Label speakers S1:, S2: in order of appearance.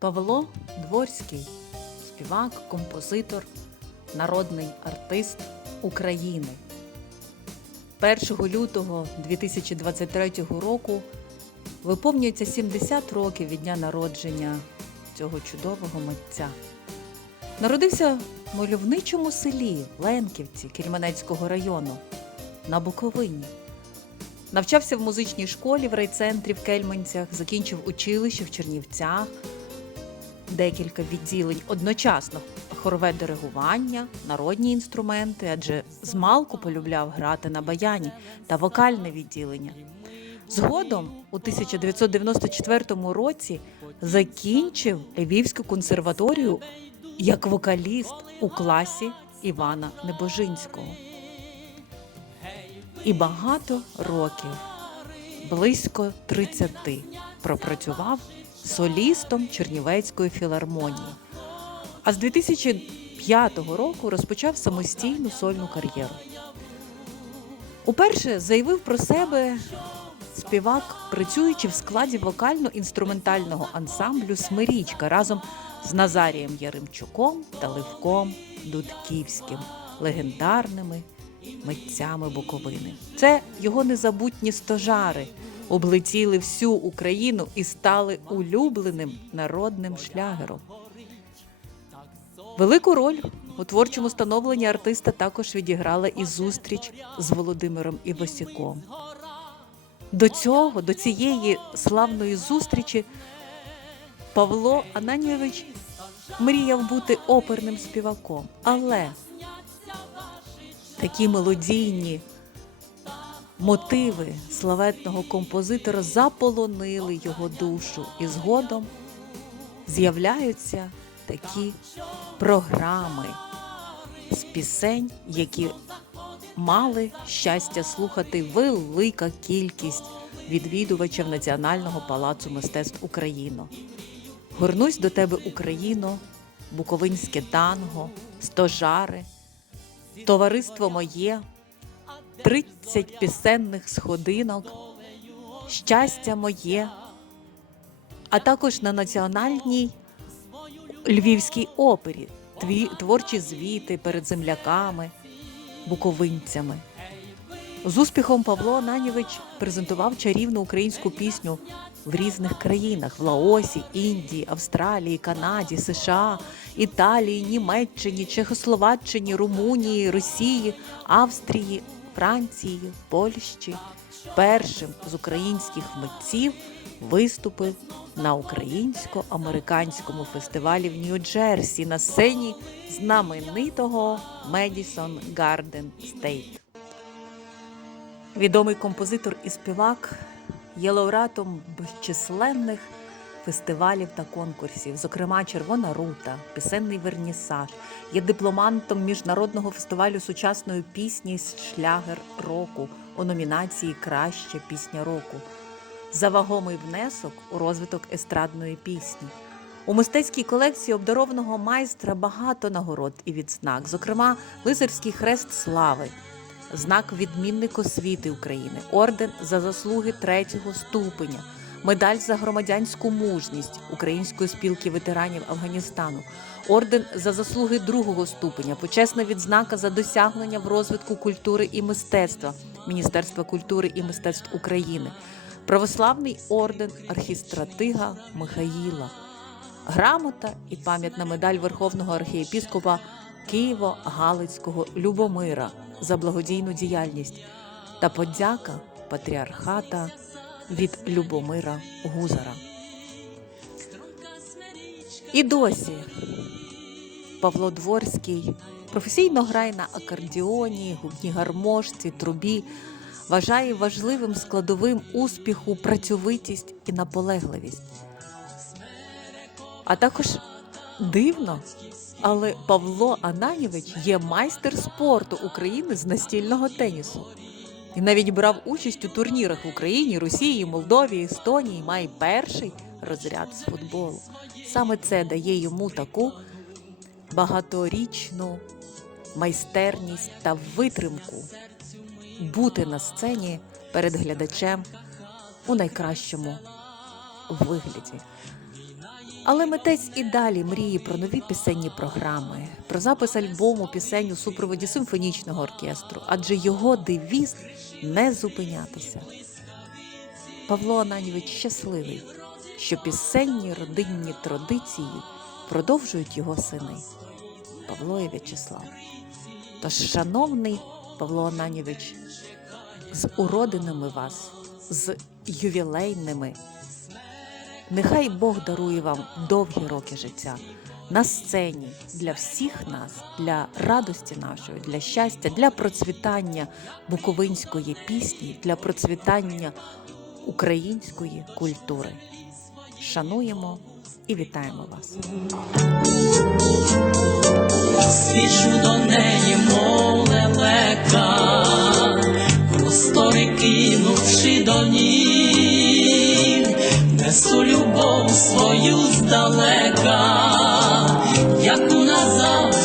S1: Павло Дворський, співак, композитор, народний артист України. 1 лютого 2023 року виповнюється 70 років від дня народження цього чудового митця. Народився в мальовничому селі Ленківці Кельменецького району на Буковині. Навчався в музичній школі в райцентрі в Кельменцях, закінчив училище в Чернівцях, декілька відділень одночасно хорове диригування, народні інструменти, адже змалку полюбляв грати на баяні та вокальне відділення. Згодом у 1994 році закінчив Львівську консерваторію як вокаліст у класі Івана Небожинського. І багато років, близько 30, пропрацював солістом Чернівецької філармонії. А з 2005 року розпочав самостійну сольну кар'єру. Уперше заявив про себе співак, працюючи в складі вокально-інструментального ансамблю Смирічка разом з Назарієм Яремчуком та Левком Дудківським, легендарними митцями Буковини. Це його незабутні стожари облетіли всю Україну і стали улюбленим народним шлягером. Велику роль у творчому становленні артиста також відіграла і зустріч з Володимиром Івасюком. До цього, до цієї славної зустрічі, Павло Ананійович мріяв бути оперним співаком, але такі мелодійні мотиви славетного композитора заполонили його душу, і згодом з'являються такі програми з пісень, які мали щастя слухати велика кількість відвідувачів Національного палацу мистецтв Україно. Горнусь до тебе, Україно, Буковинське танго, Стожари, Товариство моє, 30 пісенних сходинок, Щастя моє, а також на національній Львівській опері, творчі звіти перед земляками, буковинцями. З успіхом Павло Ананівич презентував чарівну українську пісню в різних країнах: в Лаосі, Індії, Австралії, Канаді, США, Італії, Німеччині, Чехословаччині, Румунії, Росії, Австрії, Франції, Польщі. Першим з українських митців виступив на українсько-американському фестивалі в Нью-Джерсі на сцені знаменитого Медісон Гарден Стейт. Відомий композитор і співак є лауреатом численних фестивалів та конкурсів, зокрема Червона рута, пісенний вернісаж, є дипломантом міжнародного фестивалю сучасної пісні Шлягер року у номінації Краща пісня року за вагомий внесок у розвиток естрадної пісні. У мистецькій колекції обдарованого майстра багато нагород і відзнак, зокрема, Лицарський хрест слави, знак відмінник освіти України, орден за заслуги третього ступеня, медаль за громадянську мужність Української спілки ветеранів Афганістану, орден за заслуги другого ступеня, почесна відзнака за досягнення в розвитку культури і мистецтва Міністерства культури і мистецтв України, православний орден архістратига Михаїла. Грамота і пам'ятна медаль Верховного архієпіскопа Києво-Галицького Любомира за благодійну діяльність та подяка патріархата від Любомира Гузара. І досі Павло Дворський професійно грає на акордіоні, губній гармошці, трубі, вважає важливим складовим успіху працьовитість і наполегливість. А також дивно, але Павло Ананєвич є майстер спорту України з настільного тенісу. І навіть брав участь у турнірах в Україні, Росії, Молдові, Естонії, має перший розряд з футболу. Саме це дає йому таку багаторічну майстерність та витримку бути на сцені перед глядачем у найкращому вигляді. Але митець і далі мріє про нові пісенні програми, про запис альбому пісень у супроводі симфонічного оркестру, адже його девіз не зупинятися. Павло Ананівич щасливий, що пісенні родинні традиції продовжують його сини Павло і В'ячеслав. Тож, шановний Павло Ананівич, з уродинами вас, з ювілейними. Нехай Бог дарує вам довгі роки життя на сцені для всіх нас, для радості нашої, для щастя, для процвітання буковинської пісні, для процвітання української культури. Шануємо і вітаємо вас.
S2: Спішу до неї, мов лелека, простори кинувши до ніг, несу любов свою здалека, яку назавжди.